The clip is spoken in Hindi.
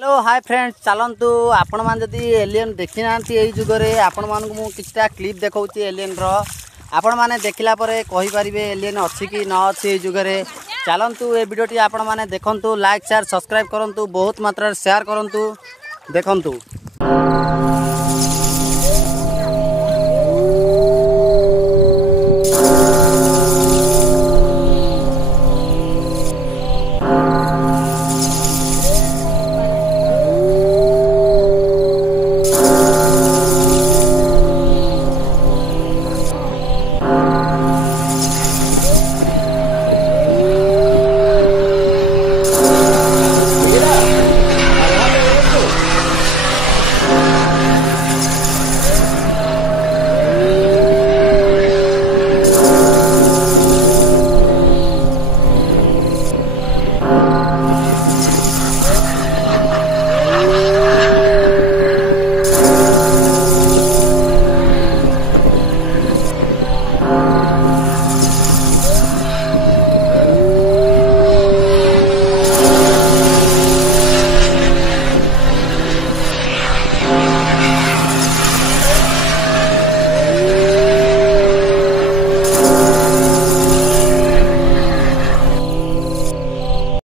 हेलो हाय फ्रेंड्स चलतु आपण मैंने जदि एलियन देखी ना जुगरे आपण मानक मु किछटा क्लिप देखौची एलियन रो आपण माने देखिला परे कहि परिबे एलियन अछि कि न अछि जुगरे। चलतु ए वीडियोटी आपण माने देखंतु, लाइक शेयर सब्सक्राइब करंतु, बहुत मात्रा शेयर करंतु, देखंतु।